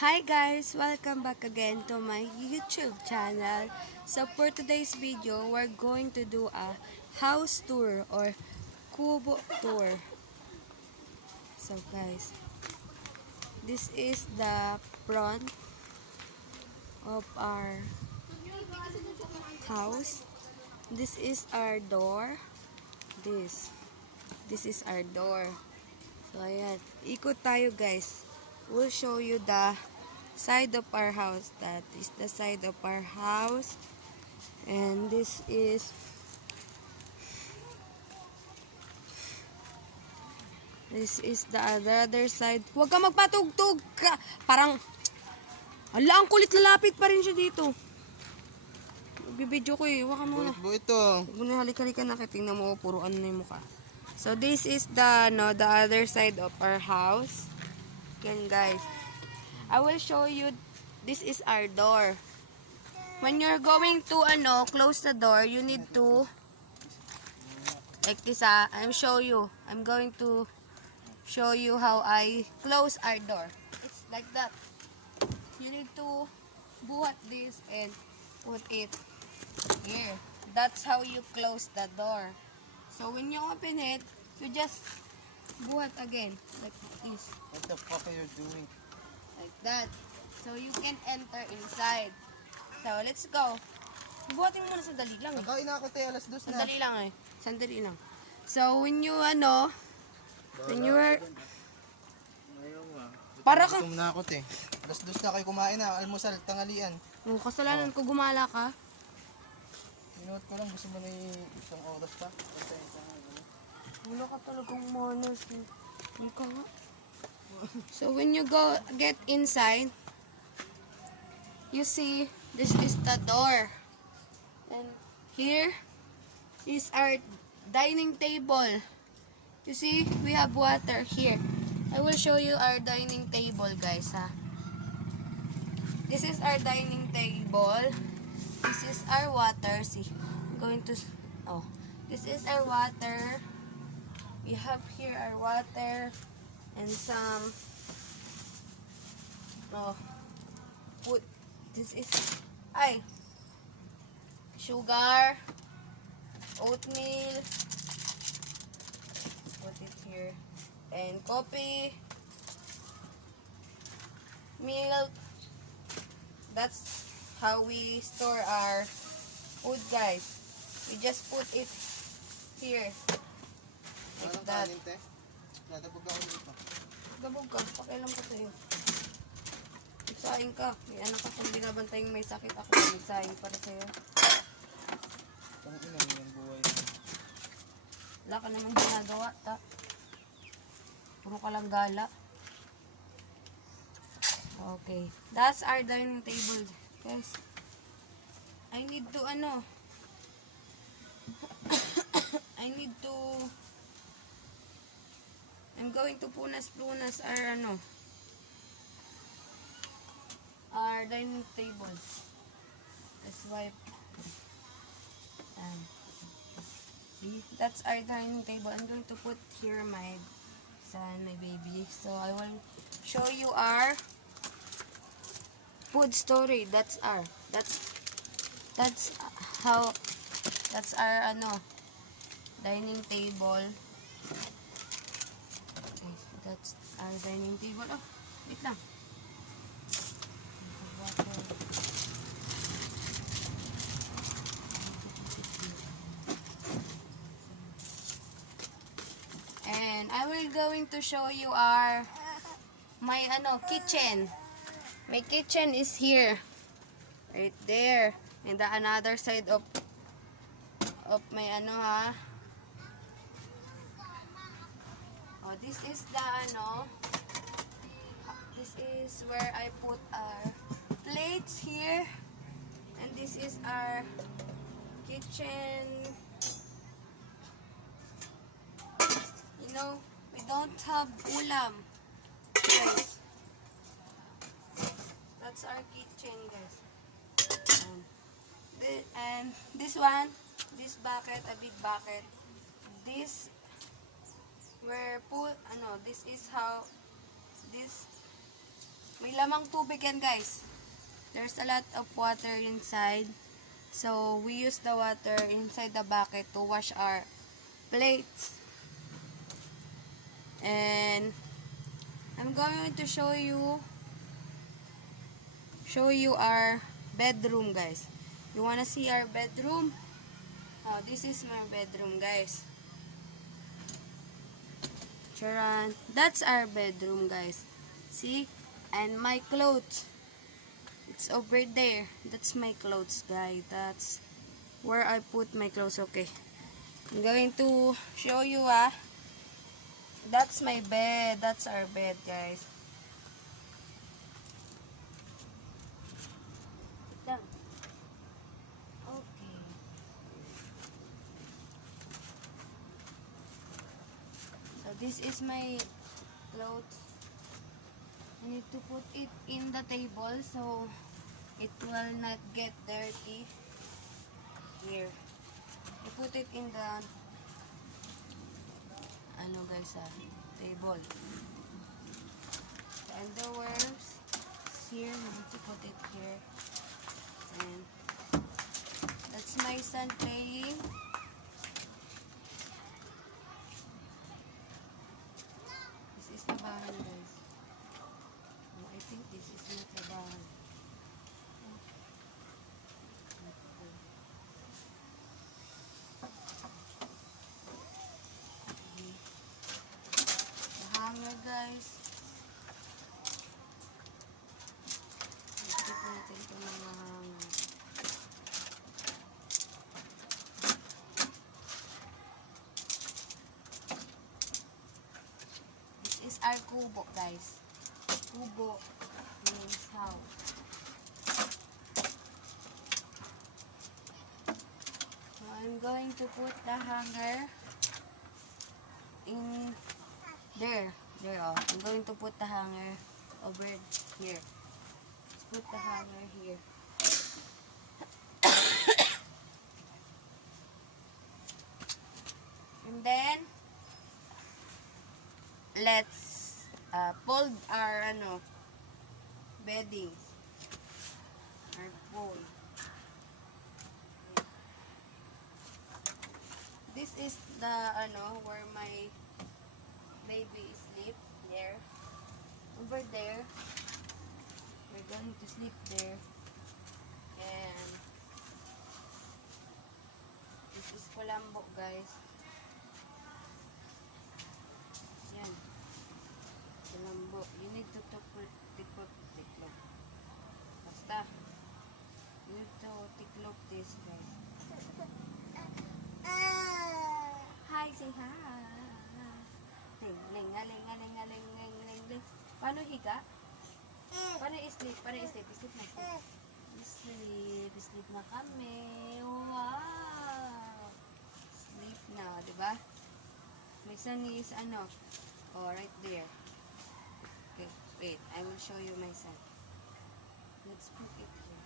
Hi guys! Welcome back again to my YouTube channel. So for today's video, we're going to do a house tour or kubo tour. So guys, this is the front of our house. This is our door. This is our door. So ayan, ikot tayo guys. We'll show you the side of our house. That is the side of our house, and this is the other side. Huwag ka magpatugtog ka. Parang ala, ang kulit, lalapit pa rin siya dito. Bibidyo ko eh. Huwag ka muna. Buit to. Huwag mo na, halika na. Tingnan mo, puro ano na yung mukha. So this is the other side of our house. Yan guys, I will show you. This is our door. When you're going to close the door, you need to like this. I'm going to show you how I close our door. It's like that. You need to buhat this and put it here. That's how you close the door. So when you open it, you just buhat again like this. What the fuck are you doing? Like that. So you can enter inside. So let's go. Buhatin mo muna, sandali lang. Nakain na ako tayo, alas 2 na. Sandali lang eh. Sandali lang. So when you when you are para ka. Gutom na ako te. Alas 2 na kayo kumain na, almusal, tangalian. Kasalanan ko, gumala ka. Inuot ko lang, gusto mo na isang oras pa. Wala ka talagang manners. Hindi ka nga. So when you get inside, you see this is the door. And here is our dining table. You see, we have water here. I will show you our dining table, guys. This is our dining table. This is our water. See, I'm going to... Oh, this is our water. We have here our water and some... Oh, put... This is... Sugar. Oatmeal. Put it here. And coffee. Milk. That's how we store our food, guys. We just put it here. Like Anong that. kanin te? Nadabog ako dito. Gabog ka. Pakialam ko sa'yo. Magsaing ka. May anak akong binabantayang may sakit ako. Magsaing para sa'yo. Tangina mo yung buhay. Wala ka naman ginagawa, ta. Puro ka lang gala. Okay. That's our dining table, guys. I need to, I'm going to punas-punas our dining table. Let's wipe. See, that's our dining table. I'm going to put here my son, my baby. So I will show you our food storage. That's our dining table. Okay, that's our dining table. Oh, wait lang. And I will going to show you my kitchen. My kitchen is here. Right there. And the another side of my Oh, this is this is where I put our plates here. And this is our kitchen. We don't have ulam, guys. That's our kitchen, guys. And this one, this bucket, a big bucket. This where this is how this May lamang tubig yan, guys. There's a lot of water inside. So, we use the water inside the bucket to wash our plates. And I'm going to show you our bedroom, guys. You wanna see our bedroom? Oh, this is my bedroom, guys. Charan. That's our bedroom, guys. See? And my clothes. It's over there. That's my clothes, guys. That's where I put my clothes. Okay. I'm going to show you, That's my bed. That's our bed, guys. Down. Okay. So this is my clothes. I need to put it in the table so it will not get dirty. Here. I put it in the table. The underwears here. I need to put it here. And that's my son playing. This is the bahan, guys. No, I think this is not the bahan. The hanger, guys. Ikot natin ito mga hanger. This is our kubo, guys. Kubo means house. So I'm going to put the hanger in there. There, oh. I'm going to put the hanger over here. Let's put the hanger here. And then, let's fold our beddings. Our fold. This is the where my baby sleep there. Over there. We're going to sleep there. And this is kulambo, guys. Yan. Kulambo. You need to tiklop. Basta. You need to tiklop this, guys. Hi, say hi. Ling. Paano higa? Paano i-sleep? Sleep na. Sleep na kami. Wow. Sleep na, di ba? My son is oh, right there. Okay, wait. I will show you my son. Let's put it here.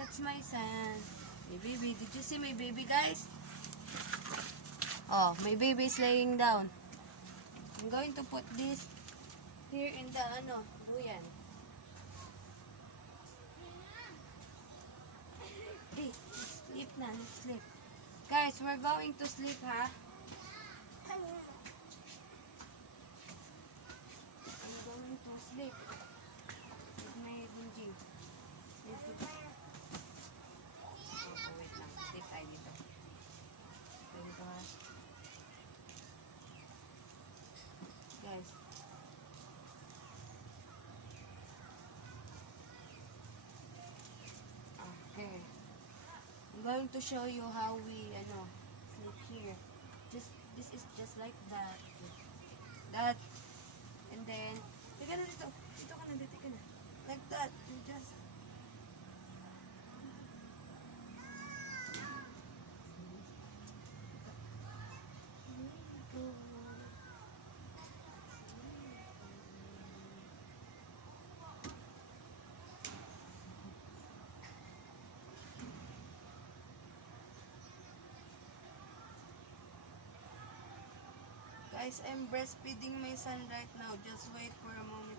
That's my son. My baby. Did you see my baby, guys? Oh, my baby is laying down. I'm going to put this here in the buyan. Hey, sleep na. Sleep. Guys, we're going to sleep, ha? I'm going to sleep. With my bunji. Sleep. Oh, wait lang. Sleep tayo dito. Dito, ha? Guys. Okay. I'm going to show you how we sleep here. This is just like that. That. And then tika na dito. Dito ka na. Like that. You just Guys, I'm breastfeeding my son right now. Just wait for a moment.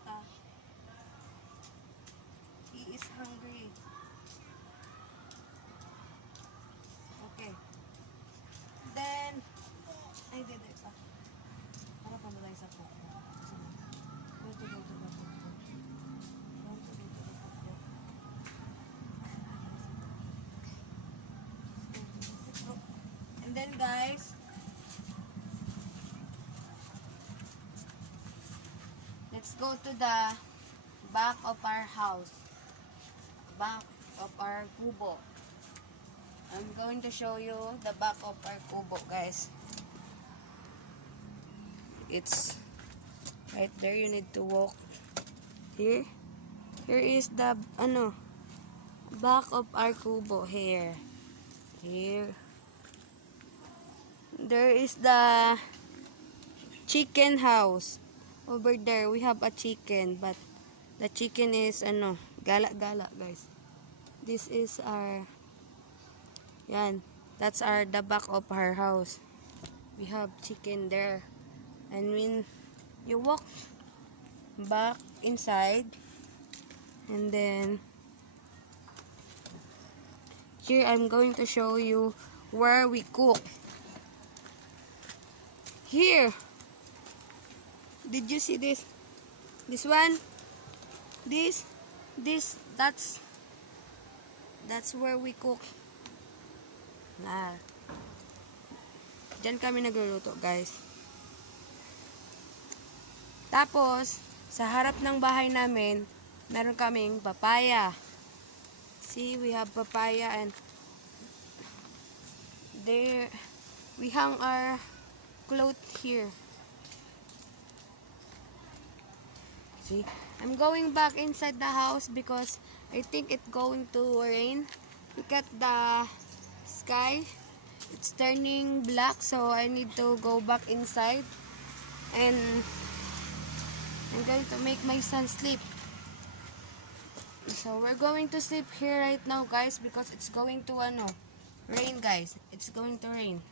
then guys, let's go to the back of our house. Back of our kubo. I'm going to show you the back of our kubo, guys. It's right there. You need to walk here. Here is the back of our kubo. Here. There is the chicken house. Over there we have a chicken, but the chicken is gala-gala, guys. This is our that's the back of our house. We have chicken there. And when you walk back inside, and then here I'm going to show you where we cook. Here. Did you see this? This one? This, that's where we cook. Diyan kami nagluluto, guys. Tapos, sa harap ng bahay namin, meron kaming papaya. See, we have papaya, and there we hang our clothes here. See, I'm going back inside the house because I think it's going to rain. Look at the sky. It's turning black, so I need to go back inside. And I'm going to make my son sleep. So we're going to sleep here right now, guys, because it's going to rain, guys. It's going to rain.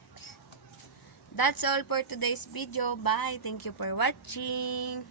That's all for today's video. Bye. Thank you for watching.